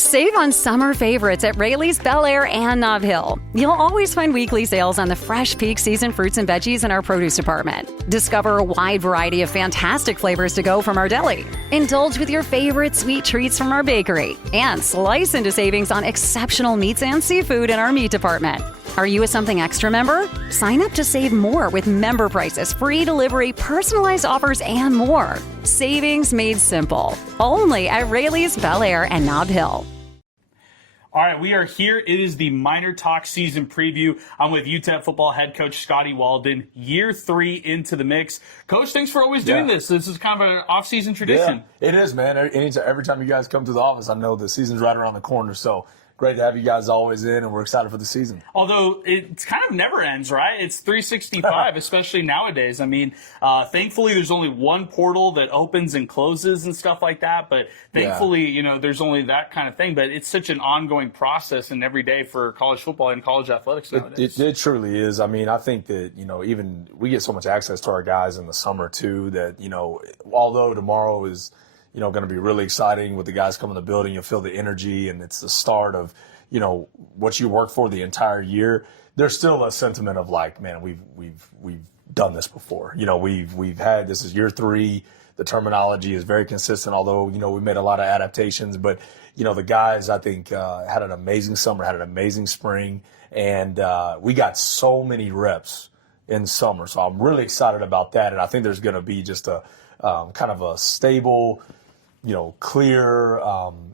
Save on summer favorites at Rayleigh's Bel Air and Nob Hill. You'll always find weekly sales on the fresh peak season fruits and veggies in our produce department. Discover a wide variety of fantastic flavors to go from our deli. Indulge with your favorite sweet treats from our bakery. And slice into savings on exceptional meats and seafood in our meat department. Are you a Something Extra member? Sign up to save more with member prices, free delivery, personalized offers, and more. Savings made simple. Only at Rayleigh's Bel Air and Nob Hill. All right, we are here. It is the MinerTalk season preview. I'm with UTEP football head coach Scotty Walden, year 3 into the mix. Coach, thanks for always doing this. This is kind of an off-season tradition. Yeah, it is, man. Every time you guys come to the office, I know the season's right around the corner, so great to have you guys always in, and we're excited for the season. Although it kind of never ends, right? It's 365, especially nowadays. I mean, thankfully, there's only one portal that opens and closes and stuff like that. But thankfully, you know, there's only that kind of thing. But it's such an ongoing process and every day for college football and college athletics nowadays. It truly is. I mean, I think that, you know, even we get so much access to our guys in the summer, too, that, you know, although tomorrow is – you know, going to be really exciting with the guys coming to the building. You'll feel the energy, and it's the start of, you know, what you work for the entire year. There's still a sentiment of like, man, we've done this before. You know, we've had, this is year 3. The terminology is very consistent, although, you know, we made a lot of adaptations. But, you know, the guys, I think, had an amazing summer, had an amazing spring, and we got so many reps in summer. So I'm really excited about that, and I think there's going to be just a kind of a stable, you know, clear,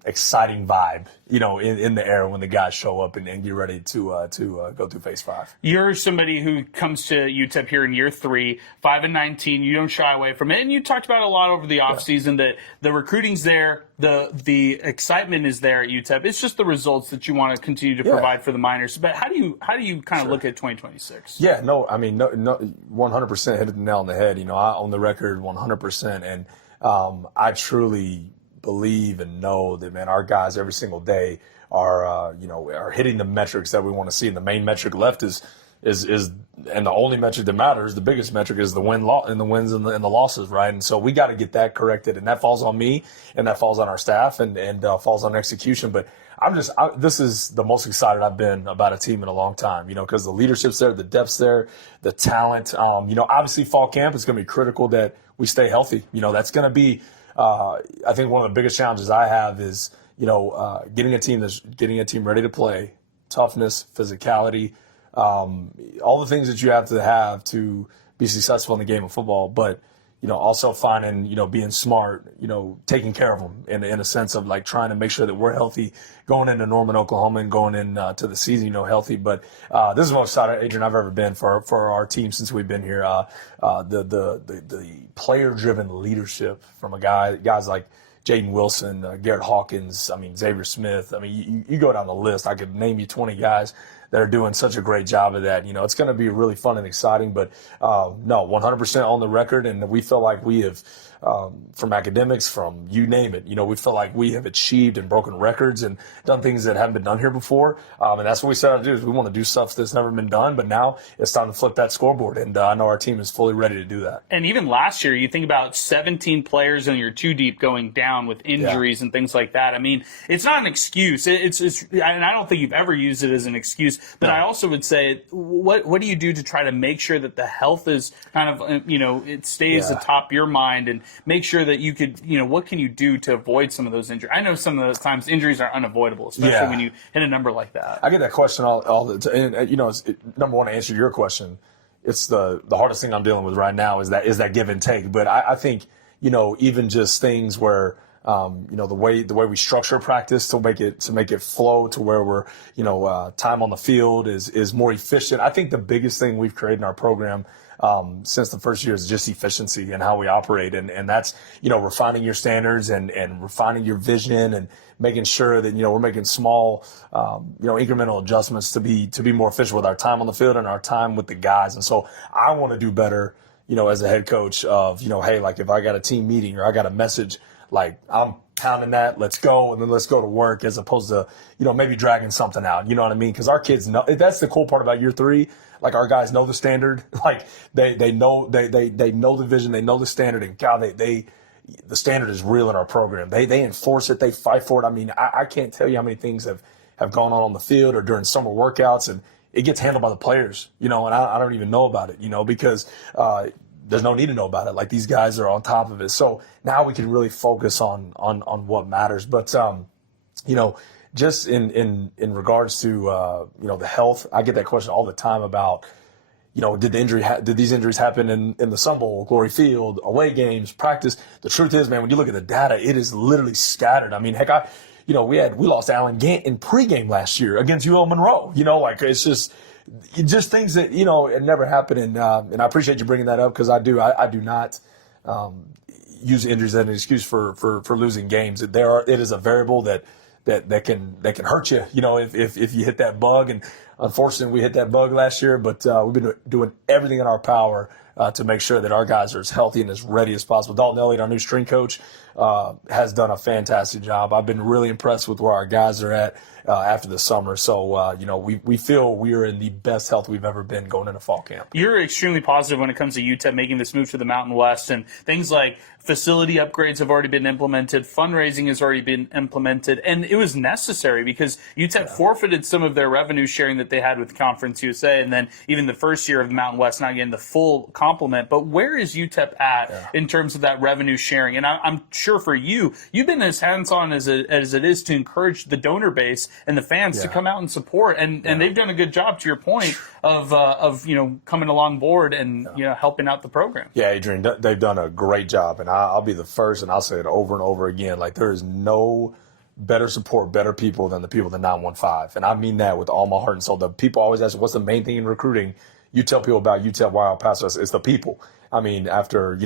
exciting vibe, you know, in the air when the guys show up and get ready to go through phase 5. You're somebody who comes to UTEP here in year 3, 5-19. You don't shy away from it, and you talked about a lot over the offseason that the recruiting's there, the excitement is there at UTEP. It's just the results that you want to continue to provide for the Miners. But how do you kind of look at 2026? Yeah, no, I mean, no, 100% hit the nail on the head. You know, I own the record 100%, and I truly believe and know that, man, our guys every single day are, you know, are hitting the metrics that we want to see. And the main metric left is, and the only metric that matters, the biggest metric is the wins and the losses, right? And so we got to get that corrected, and that falls on me, and that falls on our staff, and falls on execution. But this is the most excited I've been about a team in a long time, you know, because the leadership's there, the depth's there, the talent. You know, obviously fall camp is going to be critical that we stay healthy. You know, that's going to be, I think one of the biggest challenges I have is, you know, getting a team ready to play, toughness, physicality, all the things that you have to be successful in the game of football. But, you know, also finding, you know, being smart, you know, taking care of them in a sense of like trying to make sure that we're healthy going into Norman, Oklahoma, and going into the season, you know, healthy. But this is the most excited, Adrian, I've ever been for our team since we've been here. The player-driven leadership from guys like Jaden Wilson, Garrett Hawkins, I mean, Xavier Smith. I mean, you go down the list. I could name you 20 guys that are doing such a great job of that. You know, it's going to be really fun and exciting, but no, 100% on the record. And we feel like we have, from academics, from you name it, you know, we feel like we have achieved and broken records and done things that haven't been done here before. And that's what we set out to do, is we want to do stuff that's never been done, but now it's time to flip that scoreboard. And I know our team is fully ready to do that. And even last year, you think about 17 players in your 2 deep going down with injuries and things like that. I mean, it's not an excuse. It's and I don't think you've ever used it as an excuse. But I also would say, what do you do to try to make sure that the health is kind of, you know, it stays atop your mind, and make sure that you could, you know, what can you do to avoid some of those injuries? I know some of those times injuries are unavoidable, especially when you hit a number like that. I get that question all the time. And, you know, number one, to answer your question, it's the hardest thing I'm dealing with right now is that give and take. But I think, you know, even just things where, you know, the way we structure practice to make it flow to where we're, you know, time on the field is more efficient. I think the biggest thing we've created in our program since the first year is just efficiency and how we operate, and that's, you know, refining your standards and refining your vision and making sure that, you know, we're making small, you know, incremental adjustments to be more efficient with our time on the field and our time with the guys. And so I want to do better, you know, as a head coach of, you know, hey, like if I got a team meeting or I got a message, like I'm pounding that, let's go, and then let's go to work, as opposed to, you know, maybe dragging something out. You know what I mean? Because our kids know. That's the cool part about year 3. Like, our guys know the standard. Like they know the vision, they know the standard, and God, they the standard is real in our program. They enforce it. They fight for it. I mean, I can't tell you how many things have gone on the field or during summer workouts, and it gets handled by the players, and I don't even know about it, because there's no need to know about it. Like, these guys are on top of it. So now we can really focus on what matters. But, just in regards to, the health, I get that question all the time about, did these injuries happen in the Sun Bowl, Glory Field, away games, practice? The truth is, man, when you look at the data, it is literally scattered. I mean, heck, we lost Allen Gant in pregame last year against UL Monroe. It's just things that, it never happened. And I appreciate you bringing that up, because I do not use injuries as an excuse for losing games. It is a variable that can hurt you, if you hit that bug. And unfortunately, we hit that bug last year, but we've been doing everything in our power to make sure that our guys are as healthy and as ready as possible. Dalton Elliott, our new string coach, has done a fantastic job. I've been really impressed with where our guys are at after the summer. So, we feel we are in the best health we've ever been going into fall camp. You're extremely positive when it comes to UTEP making this move to the Mountain West, and things like facility upgrades have already been implemented, fundraising has already been implemented, and it was necessary because UTEP forfeited some of their revenue sharing that they had with Conference USA, and then even the first year of the Mountain West not getting the full complement. But where is UTEP at in terms of that revenue sharing? And I'm sure for you've been as hands-on as it is to encourage the donor base and the fans to come out and support, and they've done a good job, to your point, of coming along board and helping out the program. Yeah, Adrian, they've done a great job, and I'll be the first, and I'll say it over and over again. Like, there is no better support, better people than the people at the 915, and I mean that with all my heart and soul. The people always ask, what's the main thing in recruiting? You tell people about UTEP, Wild Paso. It's the people. I mean, after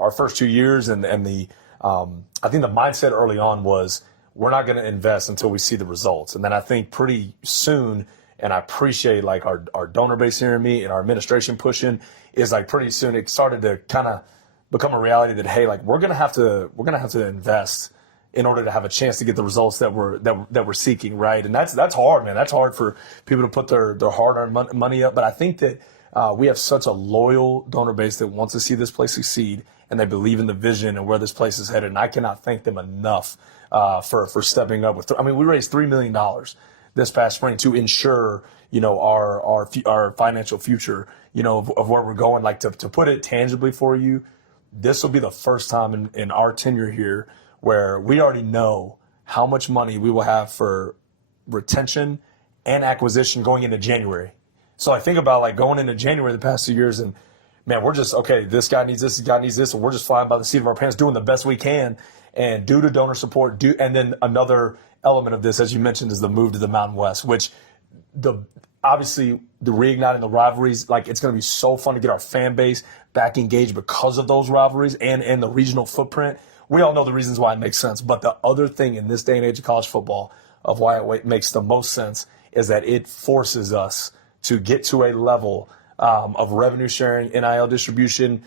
our first 2 years, and the I think the mindset early on was, we're not going to invest until we see the results. And then I think pretty soon, and I appreciate like our donor base hearing me and our administration pushing, is like pretty soon it started to kind of become a reality that, hey, like we're going to have to invest in order to have a chance to get the results that we're seeking, right? And that's hard, man. That's hard for people to put their hard-earned money up. But I think that we have such a loyal donor base that wants to see this place succeed, and they believe in the vision and where this place is headed. And I cannot thank them enough for stepping up with. We raised $3 million this past spring to ensure our financial future, of where we're going. Like, to put it tangibly for you, this will be the first time in our tenure here where we already know how much money we will have for retention and acquisition going into January. So I think about like going into January the past 2 years, and man, we're just, okay, this guy needs this, and we're just flying by the seat of our pants, doing the best we can, and due to donor support, and then another element of this, as you mentioned, is the move to the Mountain West, which obviously the reigniting the rivalries, like it's going to be so fun to get our fan base back engaged because of those rivalries and the regional footprint. We all know the reasons why it makes sense, but the other thing in this day and age of college football of why it makes the most sense is that it forces us to get to a level of revenue sharing, NIL distribution,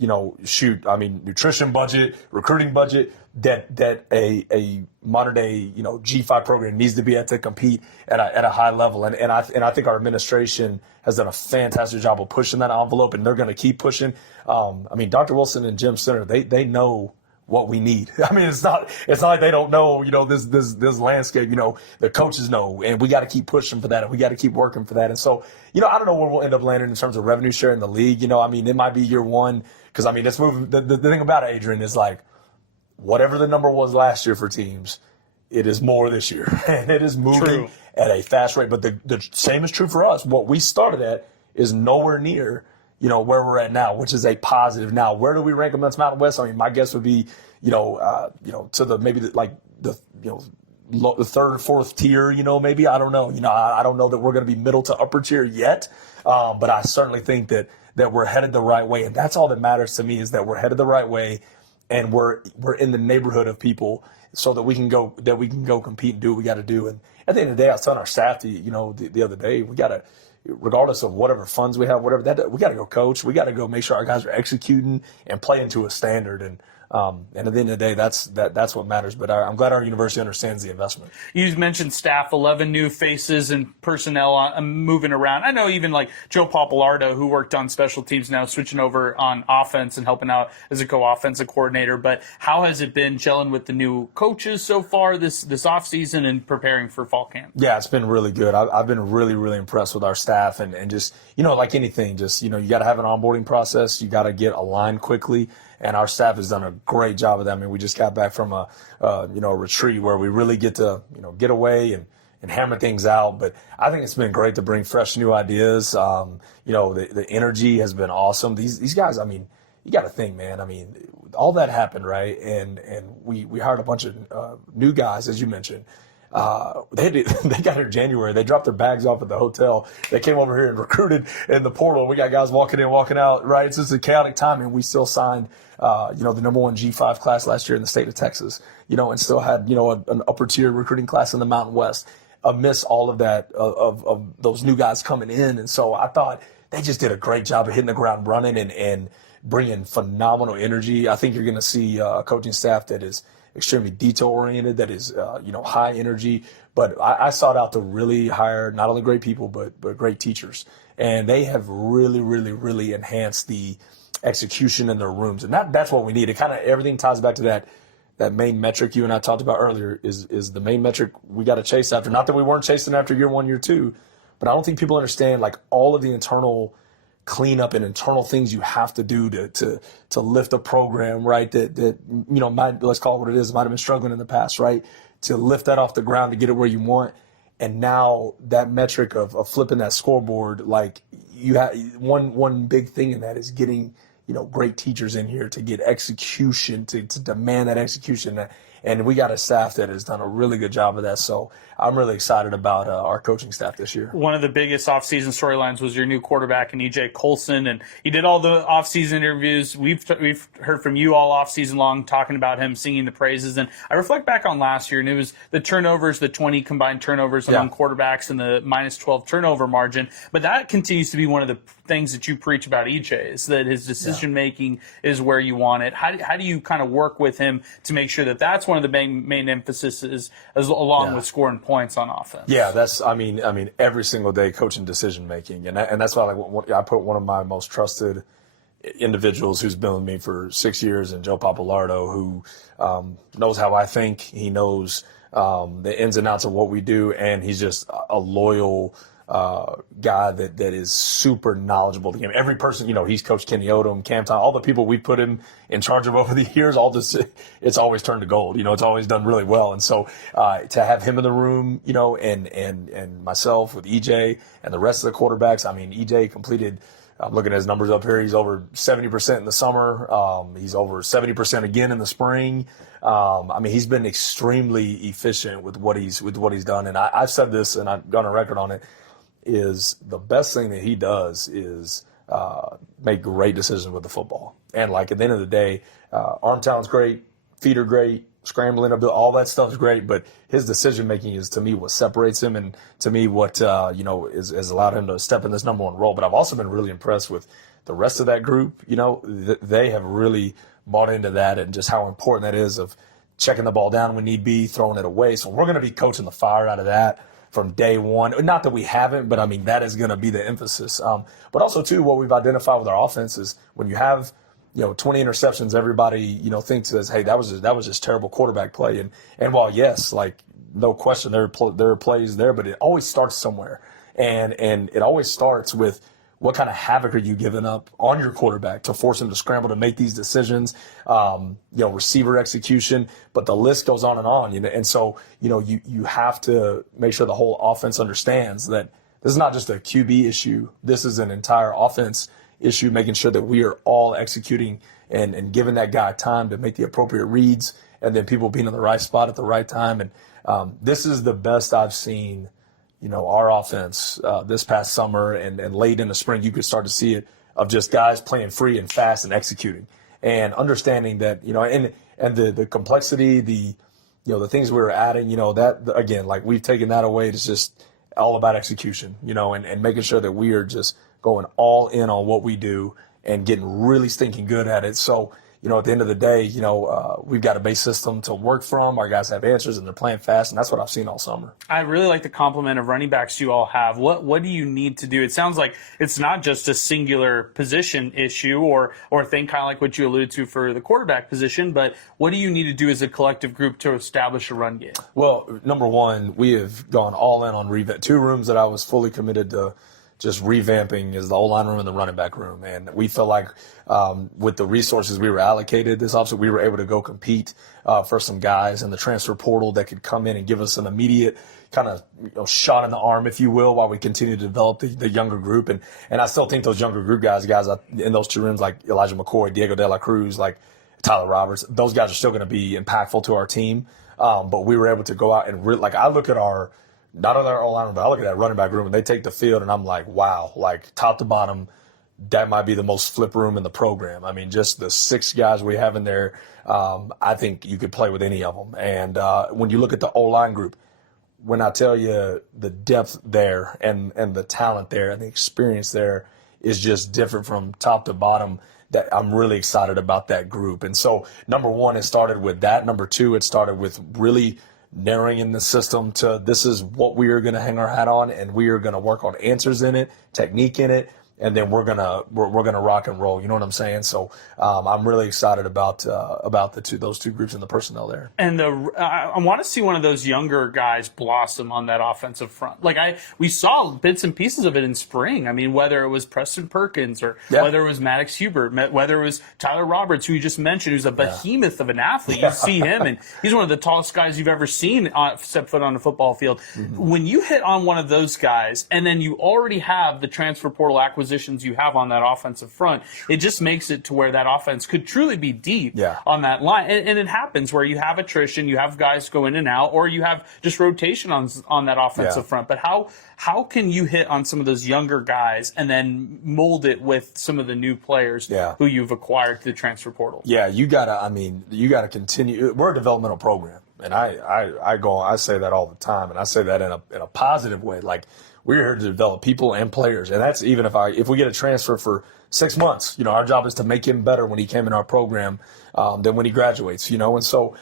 nutrition budget, recruiting budget that a modern day, G5 program needs to be at to compete at a high level. And I think our administration has done a fantastic job of pushing that envelope, and they're going to keep pushing. Dr. Wilson and Jim Center, they know what we need. It's not like they don't know, this landscape, the coaches know, and we got to keep pushing for that, and we got to keep working for that. And so, I don't know where we'll end up landing in terms of revenue share in the league. It might be year one, because it's moving. The thing about it, Adrian, is like whatever the number was last year for teams, it is more this year, and it is moving at a fast rate. But the same is true for us. What we started at is nowhere near where we're at now, which is a positive. Now, where do we rank against Mountain West? My guess would be, to the maybe the third or fourth tier, maybe. I don't know. I don't know that we're going to be middle to upper tier yet, but I certainly think that we're headed the right way, and that's all that matters to me, is that we're headed the right way, and we're in the neighborhood of people, so that we can go compete and do what we got to do. And at the end of the day, I was telling our staff the other day, we got to, regardless of whatever funds we have, we got to go coach. We got to go make sure our guys are executing and playing to a standard. And And at the end of the day, that's what matters. But I'm glad our university understands the investment. You mentioned staff, 11 new faces and personnel moving around. I know even like Joe Papalardo, who worked on special teams, now switching over on offense and helping out as a co-offensive coordinator. But how has it been gelling with the new coaches so far this offseason and preparing for fall camp? Yeah, it's been really good. I've been really, really impressed with our staff and just, like anything, just, you got to have an onboarding process. You got to get aligned quickly. And our staff has done a great job of that. I mean, we just got back from a retreat where we really get to, get away and hammer things out. But I think it's been great to bring fresh new ideas. The energy has been awesome. These guys, I mean, you got to think, man. I mean, all that happened, right? And we hired a bunch of new guys, as you mentioned. They got here in January. They dropped their bags off at the hotel. They came over here and recruited in the portal. We got guys walking in, walking out, right? It's just a chaotic time, and we still signed, the number one G5 class last year in the state of Texas, and still had, an upper tier recruiting class in the Mountain West amidst all of that, of those new guys coming in. And so I thought they just did a great job of hitting the ground running and bringing phenomenal energy. I think you're going to see a coaching staff that is extremely detail-oriented, that is, high energy. But I sought out to really hire not only great people, but great teachers. And they have really, really, really enhanced the execution in their rooms. And that's what we need. It kind of everything ties back to that main metric you and I talked about earlier is the main metric we got to chase after. Not that we weren't chasing after year one, year two, but I don't think people understand like all of the internal cleanup and internal things you have to do to lift a program, right? That might, let's call it what it is, might have been struggling in the past, right? To lift that off the ground to get it where you want. And now that metric of flipping that scoreboard, like you have one big thing in that is getting, great teachers in here to get execution, to demand that execution. And we got a staff that has done a really good job of that. So I'm really excited about our coaching staff this year. One of the biggest offseason storylines was your new quarterback in EJ Colson, and he did all the offseason interviews. We've heard from you all offseason long talking about him, singing the praises. And I reflect back on last year, and it was the turnovers, the 20 combined turnovers among quarterbacks and the minus 12 turnover margin. But that continues to be one of the things that you preach about EJ, is that his decision-making is where you want it. How do you kind of work with him to make sure that that's one of the main emphasis is along with scoring points on offense? Yeah, that's, I mean, every single day coaching decision-making. And that's why I put one of my most trusted individuals who's been with me for 6 years, and Joe Papalardo, who knows how I think. He knows the ins and outs of what we do, and he's just a loyal guy that is super knowledgeable to him. Every person, he's coached Kenny Odom, Cam Thomas, all the people we put him in charge of over the years, it's always turned to gold. It's always done really well. And so to have him in the room, and myself with EJ and the rest of the quarterbacks, I mean, EJ completed, I'm looking at his numbers up here, he's over 70% in the summer. He's over 70% again in the spring. He's been extremely efficient with what he's done. And I've said this, and I've gone on record on it, is the best thing that he does is make great decisions with the football. And like at the end of the day, arm talent's great, feet are great, scrambling, all that stuff's great, but his decision making is, to me, what separates him, and to me what has allowed him to step in this number one role. But I've also been really impressed with the rest of that group. They have really bought into that, and just how important that is of checking the ball down when need be, throwing it away. So we're going to be coaching the fire out of that from day one. Not that we haven't, but that is going to be the emphasis. But also too, what we've identified with our offense is when you have 20 interceptions, everybody thinks as, hey, that was just terrible quarterback play. And while yes, like no question, there are plays there, but it always starts somewhere, and it always starts with what kind of havoc are you giving up on your quarterback to force him to scramble to make these decisions, receiver execution, but the list goes on. And so, you have to make sure the whole offense understands that this is not just a QB issue. This is an entire offense issue, making sure that we are all executing and giving that guy time to make the appropriate reads, and then people being in the right spot at the right time. And this is the best I've seen our offense this past summer and late in the spring. You could start to see it, of just guys playing free and fast and executing, and understanding that, and the complexity, the things we were adding, that, again, like we've taken that away. It's just all about execution, and making sure that we are just going all in on what we do and getting really stinking good at it. So, at the end of the day, we've got a base system to work from. Our guys have answers, and they're playing fast, and that's what I've seen all summer. I really like the complement of running backs you all have. What do you need to do? It sounds like it's not just a singular position issue or thing, kind of like what you alluded to for the quarterback position, but what do you need to do as a collective group to establish a run game? Well, number one, we have gone all in on revamp. 2 rooms that I was fully committed to just revamping is the O-line room and the running back room. And we feel like with the resources we were allocated this offseason, we were able to go compete for some guys in the transfer portal that could come in and give us an immediate kind of shot in the arm, if you will, while we continue to develop the younger group. And I still think those younger group guys in those 2 rooms, like Elijah McCoy, Diego De La Cruz, like Tyler Roberts, those guys are still going to be impactful to our team. But we were able to go out and I look at not only our O-line, but I look at that running back room and they take the field and I'm like, wow, like top to bottom, that might be the most flip room in the program. I mean, just the 6 guys we have in there, I think you could play with any of them. And when you look at the O-line group, when I tell you the depth there and the talent there and the experience there is just different from top to bottom, that I'm really excited about that group. And so, number one, it started with that. Number 2, it started with really narrowing in the system to this is what we are going to hang our hat on, and we are going to work on answers in it, technique in it, and then we're gonna rock and roll. You know what I'm saying? So I'm really excited about those 2 groups and the personnel there. And I want to see one of those younger guys blossom on that offensive front. Like we saw bits and pieces of it in spring. I mean, whether it was Preston Perkins or whether it was Maddox Hubert, whether it was Tyler Roberts, who you just mentioned, who's a behemoth of an athlete. You see him, and he's one of the tallest guys you've ever seen step foot on a football field. Mm-hmm. When you hit on one of those guys, and then you already have the transfer portal acquisitions you have on that offensive front, it just makes it to where that offense could truly be deep on that line. And it happens where you have attrition, you have guys go in and out, or you have just rotation on that offensive front. But how can you hit on some of those younger guys and then mold it with some of the new players who you've acquired through the transfer portal? Yeah, you gotta continue. We're a developmental program. And I say that all the time, and I say that in a positive way. Like, we're here to develop people and players, and that's even if we get a transfer for 6 months. Our job is to make him better when he came in our program than when he graduates. And so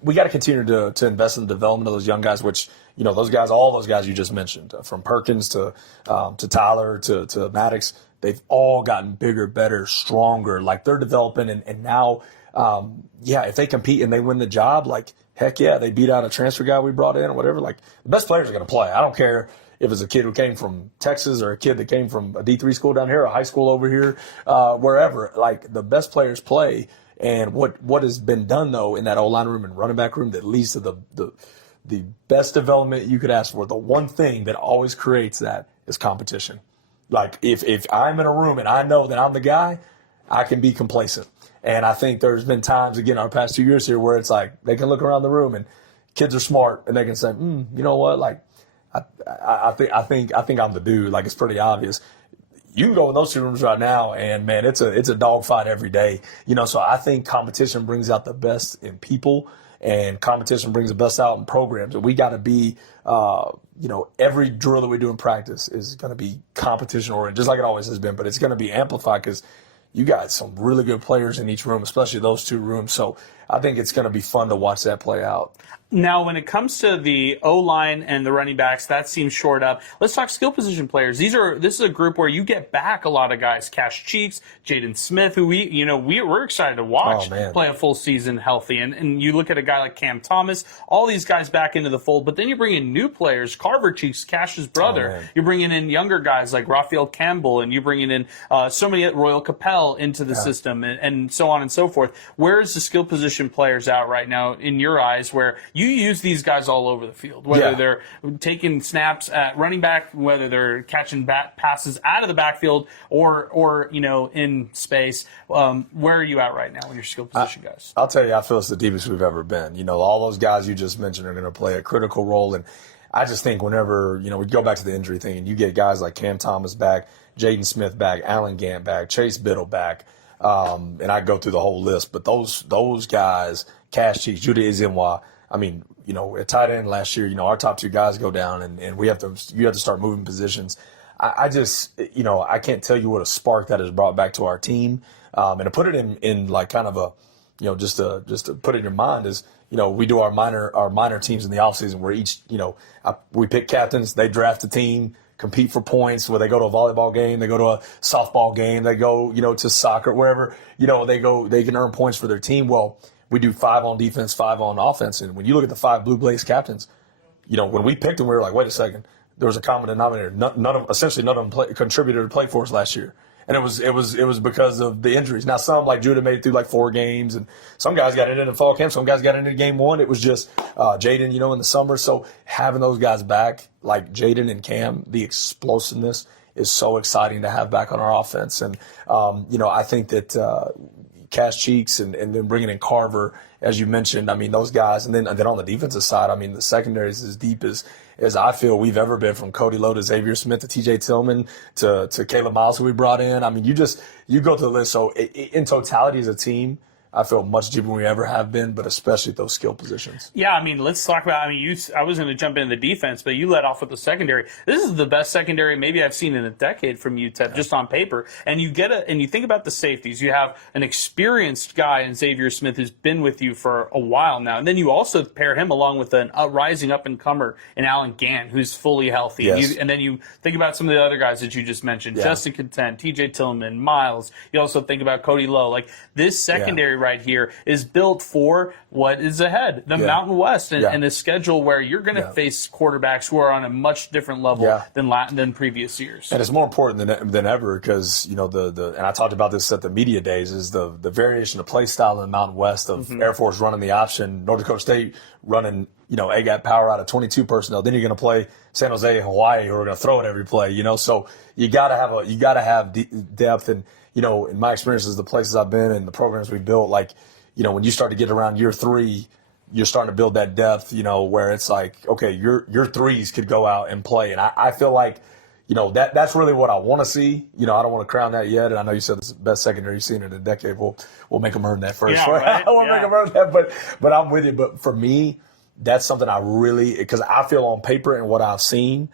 we got to continue to invest in the development of those young guys, which all those guys you just mentioned, from Perkins to Tyler to Maddox, they've all gotten bigger, better, stronger. Like, they're developing, and now. If they compete and they win the job, like, heck yeah, they beat out a transfer guy we brought in or whatever. Like, the best players are going to play. I don't care if it's a kid who came from Texas or a kid that came from a D3 school down here, a high school over here, wherever. Like, the best players play. And what has been done, though, in that O-line room and running back room that leads to the best development you could ask for, the one thing that always creates that is competition. Like, if I'm in a room and I know that I'm the guy, I can be complacent. And I think there's been times, again, our past 2 years here, where it's like they can look around the room and kids are smart and they can say, you know what, like, I think I'm the dude. Like, it's pretty obvious. You can go in those 2 rooms right now, and man, it's a dogfight every day. So I think competition brings out the best in people, and competition brings the best out in programs. And we got to be, every drill that we do in practice is going to be competition oriented, just like it always has been. But it's going to be amplified because you got some really good players in each room, especially those 2 rooms. So I think it's going to be fun to watch that play out. Now, when it comes to the O-line and the running backs, that seems shored up. Let's talk skill position players. This is a group where you get back a lot of guys. Cash Cheeks, Jaden Smith, who we're excited to watch play a full season healthy. And you look at a guy like Cam Thomas, all these guys back into the fold. But then you bring in new players, Carver Cheeks, Cash's brother. You're bringing in younger guys like Raphael Campbell, and you're bringing in so many Royal Capel into the system, and so on and so forth. Where is the skill position players out right now in your eyes, where you use these guys all over the field, whether they're taking snaps at running back, whether they're catching passes out of the backfield or in space. Where are you at right now in your skill position guys? I'll tell you, I feel it's the deepest we've ever been. All those guys you just mentioned are going to play a critical role. And I just think whenever, we go back to the injury thing, and you get guys like Cam Thomas back, Jaden Smith back, Allen Gant back, Chase Biddle back, and I go through the whole list. But those guys, Cash Cheeks, Judah Izinwa, I mean, at tight end last year, our top 2 guys go down, and you have to start moving positions. I just, I can't tell you what a spark that has brought back to our team. And to put it in like kind of a, just to put it in your mind is, we do our minor teams in the offseason where each, we pick captains, they draft a team, compete for points, where they go to a volleyball game, they go to a softball game, they go, to soccer, wherever, they can earn points for their team. Well, we do 5 on defense, 5 on offense. And when you look at the 5 Blue Blaze captains, when we picked them, we were like, wait a second, there was a common denominator. Essentially none of them contributed to play for us last year. And it was because of the injuries. Now, some like Judah made it through like 4 games, and some guys got it in the fall camp. Some guys got it in game 1. It was just Jaden, in the summer. So having those guys back, like Jaden and Cam, the explosiveness is so exciting to have back on our offense. And, I think that Cash Cheeks and then bringing in Carver, as you mentioned, those guys. And then on the defensive side, the secondary is as deep as I feel we've ever been, from Cody Lowe to Xavier Smith to TJ Tillman to Caleb Miles, who we brought in. You go to the list. So in totality as a team, I feel much deeper than we ever have been, but especially those skill positions. Yeah, let's talk about, I was going to jump into the defense, but you led off with the secondary. This is the best secondary maybe I've seen in a decade from UTEP, just on paper. And you think about the safeties. You have an experienced guy in Xavier Smith who's been with you for a while now. And then you also pair him along with a rising up-and-comer in Alan Gann, who's fully healthy. Yes. And then you think about some of the other guys that you just mentioned, Justin Content, TJ Tillman, Miles. You also think about Cody Lowe. Like, this secondary right here is built for what is ahead, the Mountain West, and a schedule where you're going to face quarterbacks who are on a much different level than previous years. And it's more important than ever because, and I talked about this at the media days, is the variation of play style in the Mountain West of Air Force running the option, North Dakota State running, A-gap power out of 22 personnel. Then you're going to play San Jose, Hawaii, who are going to throw it every play, So you got to have depth. And, in my experiences, the places I've been and the programs we built, like, when you start to get around year 3, you're starting to build that depth, where it's like, okay, your threes could go out and play. And I feel like, that's really what I want to see. I don't want to crown that yet. And I know you said this is the best secondary you've seen in a decade. We'll make them earn that first. Yeah, right? I want to make them earn that, but I'm with you. But for me, that's something I really, because I feel on paper and what I've seen,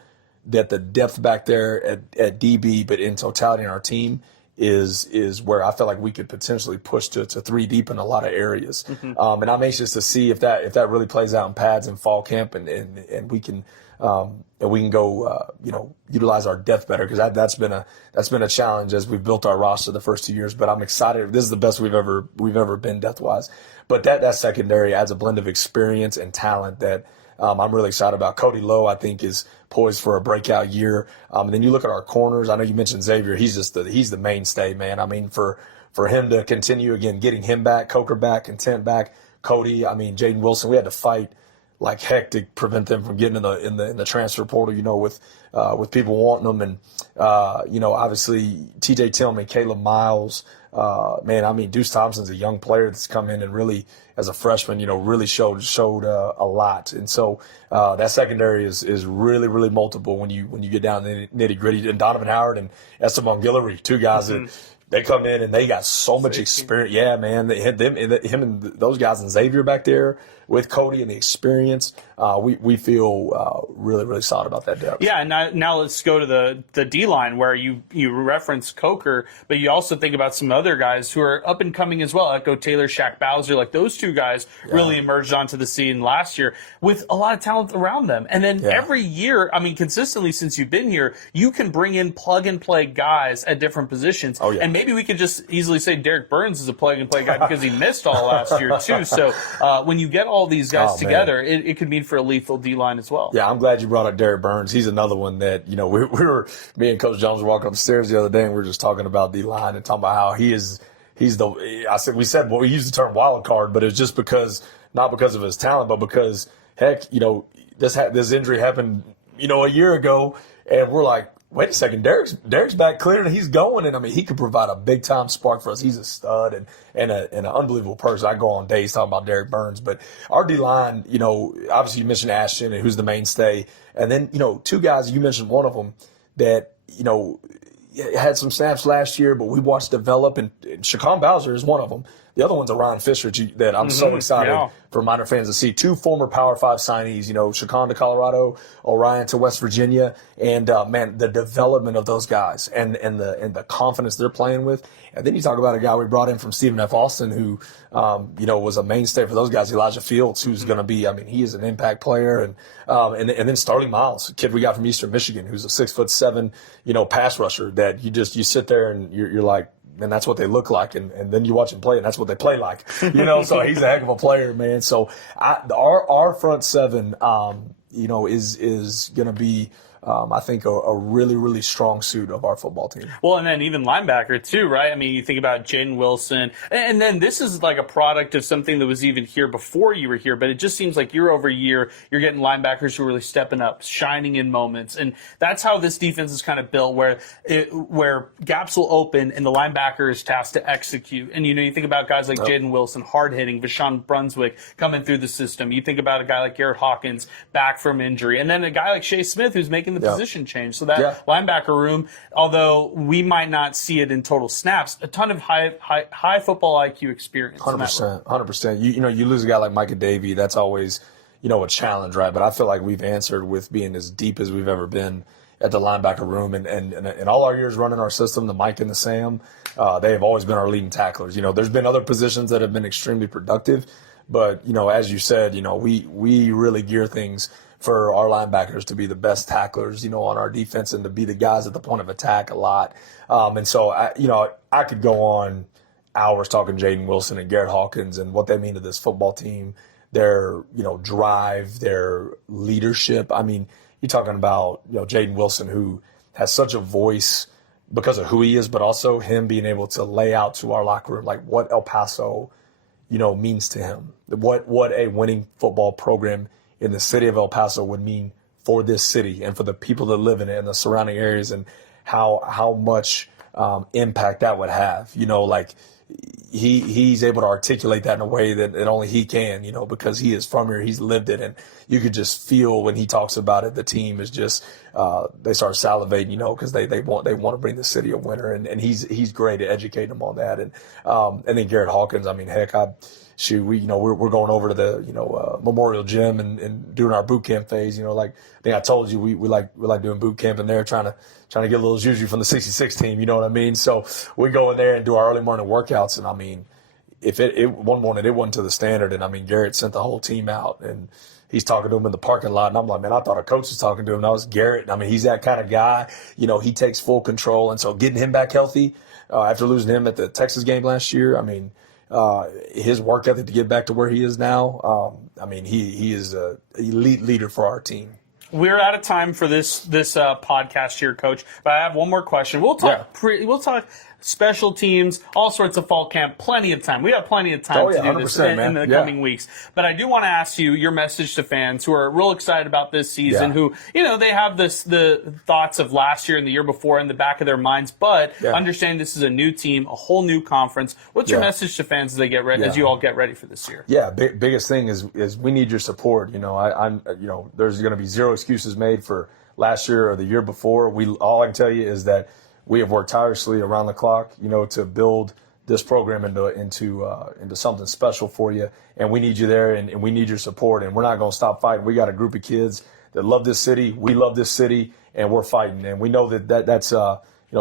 that the depth back there at DB, but in totality in our team, is where I feel like we could potentially push to 3 deep in a lot of areas. And I'm anxious to see if that really plays out in pads in fall camp, and we can go utilize our depth better, because that's been a challenge as we've built our roster the first 2 years. But I'm excited. This is the best we've ever been depth wise. But that secondary adds a blend of experience and talent that I'm really excited about. Cody Lowe, I think, is poised for a breakout year. And then you look at our corners. I know you mentioned Xavier. He's the mainstay, man. For him to continue, again, getting him back, Coker back, Content back, Cody, Jaden Wilson, we had to fight like heck to prevent them from getting in the transfer portal, with people wanting them. And, obviously TJ Tillman, Caleb Miles, Deuce Thompson's a young player that's come in and really, as a freshman, really showed a lot. And so that secondary is really, really multiple when you get down to the nitty gritty. And Donovan Howard and Esteban Guillory, 2 guys that they come in and they got so much experience. Yeah, man, they had him and those guys and Xavier back there with Cody and the experience. We feel really, really solid about that depth. Yeah, and now let's go to the D-line, where you reference Coker, but you also think about some other guys who are up and coming as well. Echo Taylor, Shaq Bowser, like those 2 guys really emerged onto the scene last year with a lot of talent around them. And then every year, consistently since you've been here, you can bring in plug-and-play guys at different positions. Oh, yeah. And maybe we could just easily say Derek Burns is a plug-and-play guy because he missed all last year too. So when you get all these guys together, it could mean for a lethal D-line as well. Yeah, I'm glad you brought up Derek Burns. He's another one that, me and Coach Jones were walking upstairs the other day, and we were just talking about D-line and talking about how we used the term wild card, but it's just not because of his talent, but because, heck, this injury happened, a year ago, and we're like, wait a second, Derek's back clear and he's going, and he could provide a big time spark for us. He's a stud and an unbelievable person. I go on days talking about Derek Burns, but our D line, obviously you mentioned Ashton, who's the mainstay, and then 2 guys, you mentioned one of them that had some snaps last year, but we watched develop, and Shaquan Bowser is one of them. The other one's Orion Fisher that I'm so excited for Miner fans to see. 2 former Power 5 signees, Chacon to Colorado, Orion to West Virginia. And, man, the development of those guys and the confidence they're playing with. And then you talk about a guy we brought in from Stephen F. Austin who, was a mainstay for those guys, Elijah Fields, who's going to be, he is an impact player. And then Starling Miles, a kid we got from Eastern Michigan, who's a 6'7", pass rusher that you sit there and you're like, and that's what they look like, and then you watch them play, and that's what they play like, So he's a heck of a player, man. So our front seven, is going to be, I think, a really, really strong suit of our football team. Well, and then even linebacker, too, right? I mean, you think about Jaden Wilson. And then this is like a product of something that was even here before you were here. But it just seems like year over year, you're getting linebackers who are really stepping up, shining in moments. And that's how this defense is kind of built, where gaps will open and the linebacker is tasked to execute. And, you think about guys like Jaden Wilson, hard-hitting, Vashawn Brunswick coming through the system. You think about a guy like Garrett Hawkins back from injury. And then a guy like Shea Smith who's making the position change. So that linebacker room, although we might not see it in total snaps, a ton of high football IQ experience. 100%. You lose a guy like Micah Davey, that's always, a challenge, right? But I feel like we've answered with being as deep as we've ever been at the linebacker room. And all our years running our system, the Mike and the Sam, they have always been our leading tacklers. There's been other positions that have been extremely productive. But, as you said, we really gear things for our linebackers to be the best tacklers, on our defense and to be the guys at the point of attack a lot. And so, I could go on hours talking Jaden Wilson and Garrett Hawkins and what they mean to this football team, their, drive, their leadership. I mean, you're talking about, Jaden Wilson, who has such a voice because of who he is, but also him being able to lay out to our locker room, like what El Paso, means to him, what a winning football program in the city of El Paso would mean for this city and for the people that live in it and the surrounding areas, and how much impact that would have. He's able to articulate that in a way that only he can, because he is from here, he's lived it, and you could just feel when he talks about it, the team is just they start salivating, because they want to bring the city a winner, and he's great at educating them on that, and then Garrett Hawkins, heck, we're going over to the Memorial Gym and doing our boot camp phase. Like I think I told you, we like doing boot camp in there, trying to get a little juju from the 66 team. You know what I mean? So we go in there and do our early morning workouts, and if one morning it wasn't to the standard, and Garrett sent the whole team out, and he's talking to him in the parking lot, and I'm like, man, I thought a coach was talking to him. That was Garrett. He's that kind of guy. He takes full control, and so getting him back healthy after losing him at the Texas game last year, his work ethic to get back to where he is now, he is an elite leader for our team. We're out of time for this podcast here, Coach. But I have one more question. We'll talk. We'll talk special teams, all sorts of fall camp. Plenty of time. We have plenty of time to do this in the coming weeks. But I do want to ask you your message to fans who are real excited about this season. Who they have the thoughts of last year and the year before in the back of their minds, but understand this is a new team, a whole new conference. What's your message to fans as they get ready, as you all get ready for this year? Yeah, biggest thing is we need your support. There's going to be zero excuses made for last year or the year before. All I can tell you is that we have worked tirelessly around the clock, to build this program into something special for you. And we need you there, and we need your support. And we're not going to stop fighting. We got a group of kids that love this city. We love this city, and we're fighting. And we know that's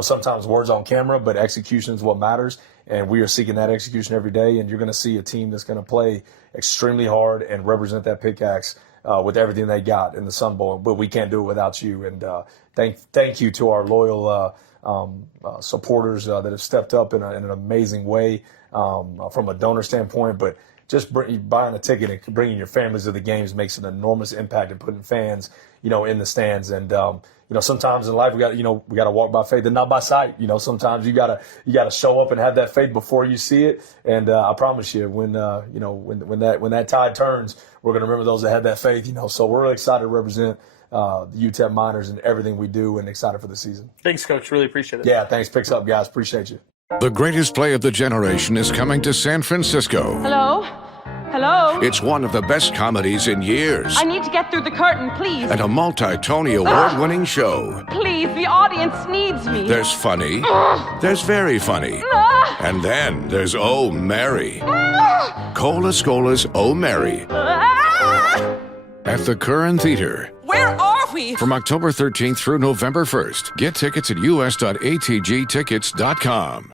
sometimes words on camera, but execution is what matters. And we are seeking that execution every day. And you're going to see a team that's going to play extremely hard and represent that pickaxe with everything they got in the Sun Bowl. But we can't do it without you. And thank you to our loyal supporters that have stepped up in an amazing way from a donor standpoint, but just buying a ticket and bringing your families to the games makes an enormous impact in putting fans, in the stands. And sometimes in life we got to walk by faith and not by sight. Sometimes you got to show up and have that faith before you see it. And I promise you, when that tide turns, we're going to remember those that had that faith. So we're really excited to represent the UTEP Miners and everything we do, and excited for the season. Thanks, Coach. Really appreciate it. Yeah, thanks. Picks up, guys. Appreciate you. The greatest play of the generation is coming to San Francisco. Hello? Hello? It's one of the best comedies in years. I need to get through the curtain, please. And a multi-Tony award-winning show. Please, the audience needs me. There's funny. There's very funny. And then there's Oh, Mary. Cola Scola's Oh, Mary. At the Curran Theater. Where are we? From October 13th through November 1st. Get tickets at us.atgtickets.com.